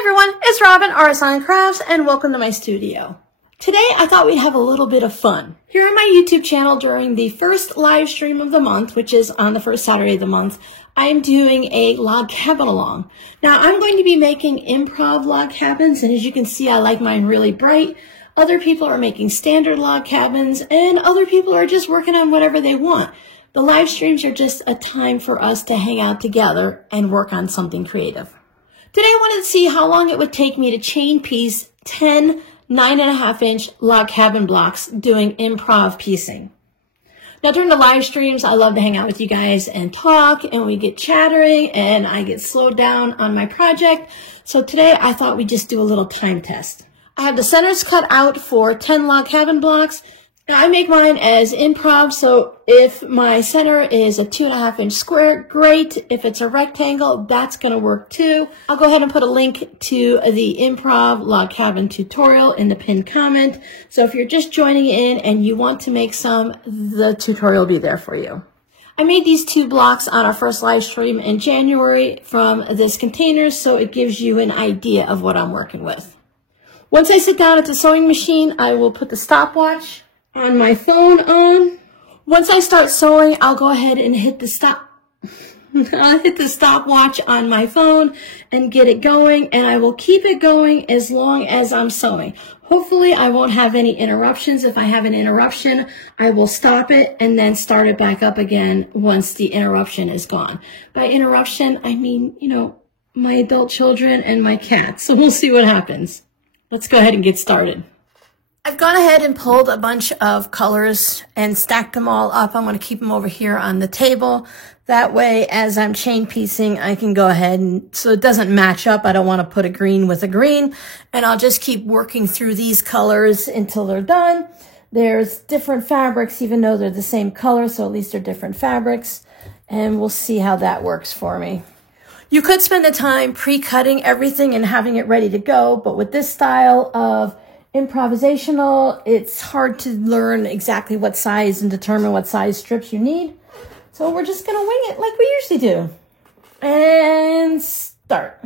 everyone, it's Robin, Artisan Crafts, and welcome to my studio. Today, I thought we'd have a little bit of fun. Here on my YouTube channel during the first live stream of the month, which is on the first Saturday of the month, I'm doing a log cabin along. Now, I'm going to be making improv log cabins, and as you can see, I like mine really bright. Other people are making standard log cabins, and other people are just working on whatever they want. The live streams are just a time for us to hang out together and work on something creative. Today I wanted to see how long it would take me to chain piece 10 9.5-inch log cabin blocks doing improv piecing. Now during the live streams, I love to hang out with you guys and talk, and we get chattering and I get slowed down on my project. So today I thought we'd just do a little time test. I have the centers cut out for 10 log cabin blocks. Now I make mine as improv, so if my center is a 2.5-inch square, great. If it's a rectangle, that's going to work too. I'll go ahead and put a link to the improv log cabin tutorial in the pinned comment. So if you're just joining in and you want to make some, the tutorial will be there for you. I made these 2 blocks on our first live stream in January from this container, so it gives you an idea of what I'm working with. Once I sit down at the sewing machine, I will put the stopwatch on my phone on. Once I start sewing, I'll go ahead and hit the stopwatch on my phone and get it going, and I will keep it going as long as I'm sewing. Hopefully I won't have any interruptions. If I have an interruption, I will stop it and then start it back up again once the interruption is gone. By interruption, I mean, my adult children and my cat. So we'll see what happens. Let's go ahead and get started. I've gone ahead and pulled a bunch of colors and stacked them all up. I'm going to keep them over here on the table. That way, as I'm chain piecing, I can go ahead and, so it doesn't match up. I don't want to put a green with a green. And I'll just keep working through these colors until they're done. There's different fabrics, even though they're the same color, so at least they're different fabrics. And we'll see how that works for me. You could spend the time pre-cutting everything and having it ready to go, but with this style of improvisational, it's hard to learn exactly what size and determine what size strips you need. So we're just going to wing it like we usually do. And start.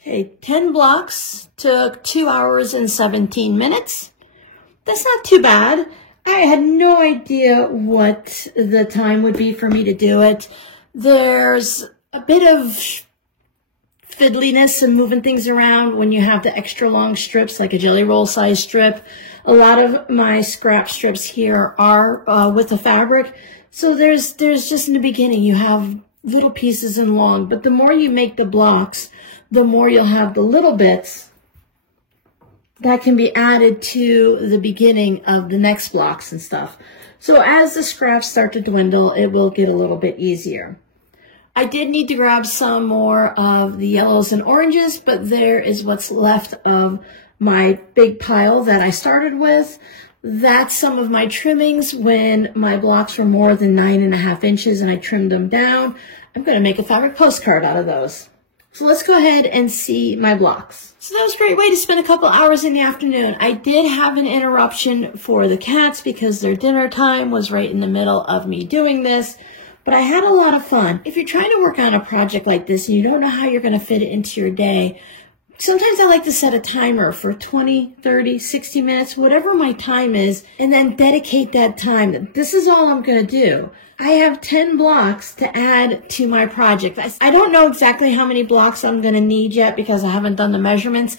Okay, 10 blocks took 2 hours and 17 minutes. That's not too bad. I had no idea what the time would be for me to do it. There's a bit of fiddliness and moving things around when you have the extra long strips, like a jelly roll size strip. A lot of my scrap strips here are with the fabric. So there's just in the beginning, you have little pieces and long, but the more you make the blocks, the more you'll have the little bits that can be added to the beginning of the next blocks and stuff. So as the scraps start to dwindle, it will get a little bit easier. I did need to grab some more of the yellows and oranges, but there is what's left of my big pile that I started with. That's some of my trimmings when my blocks were more than 9.5 inches and I trimmed them down. I'm going to make a fabric postcard out of those. So let's go ahead and see my blocks. So that was a great way to spend a couple hours in the afternoon. I did have an interruption for the cats because their dinner time was right in the middle of me doing this, but I had a lot of fun. If you're trying to work on a project like this and you don't know how you're going to fit it into your day, sometimes I like to set a timer for 20, 30, 60 minutes, whatever my time is, and then dedicate that time. This is all I'm going to do. I have 10 blocks to add to my project. I don't know exactly how many blocks I'm going to need yet because I haven't done the measurements.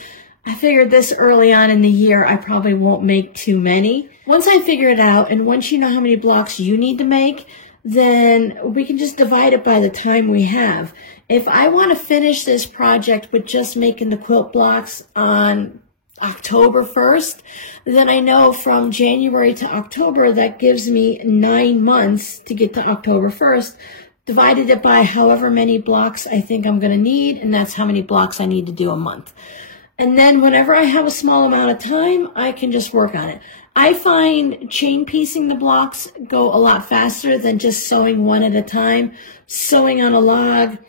I figured this early on in the year, I probably won't make too many. Once I figure it out, and once you know how many blocks you need to make, then we can just divide it by the time we have. If I want to finish this project with just making the quilt blocks on October 1st, then I know from January to October, that gives me 9 months to get to October 1st. Divided it by however many blocks I think I'm going to need, and that's how many blocks I need to do a month. And then whenever I have a small amount of time, I can just work on it. I find chain piecing the blocks go a lot faster than just sewing one at a time. Sewing on a log,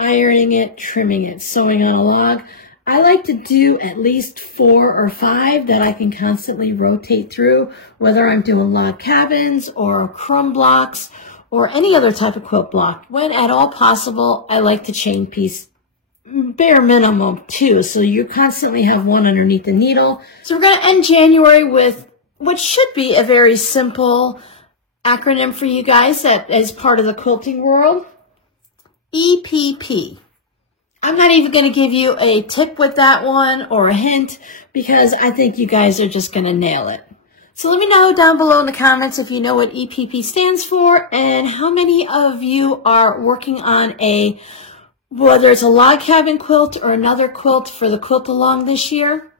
ironing it, trimming it, sewing on a log. I like to do at least 4 or 5 that I can constantly rotate through, whether I'm doing log cabins or crumb blocks or any other type of quilt block. When at all possible, I like to chain piece bare minimum 2, so you constantly have one underneath the needle. So we're going to end January with what should be a very simple acronym for you guys that is part of the quilting world. EPP. I'm not even going to give you a tip with that one or a hint because I think you guys are just going to nail it. So let me know down below in the comments if you know what EPP stands for and how many of you are working on whether it's a log cabin quilt or another quilt for the quilt along this year.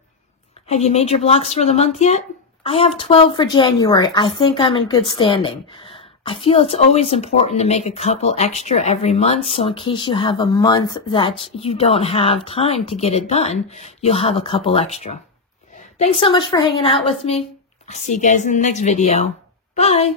Have you made your blocks for the month yet? I have 12 for January. I think I'm in good standing. I feel it's always important to make a couple extra every month, so in case you have a month that you don't have time to get it done, you'll have a couple extra. Thanks so much for hanging out with me. I'll see you guys in the next video. Bye.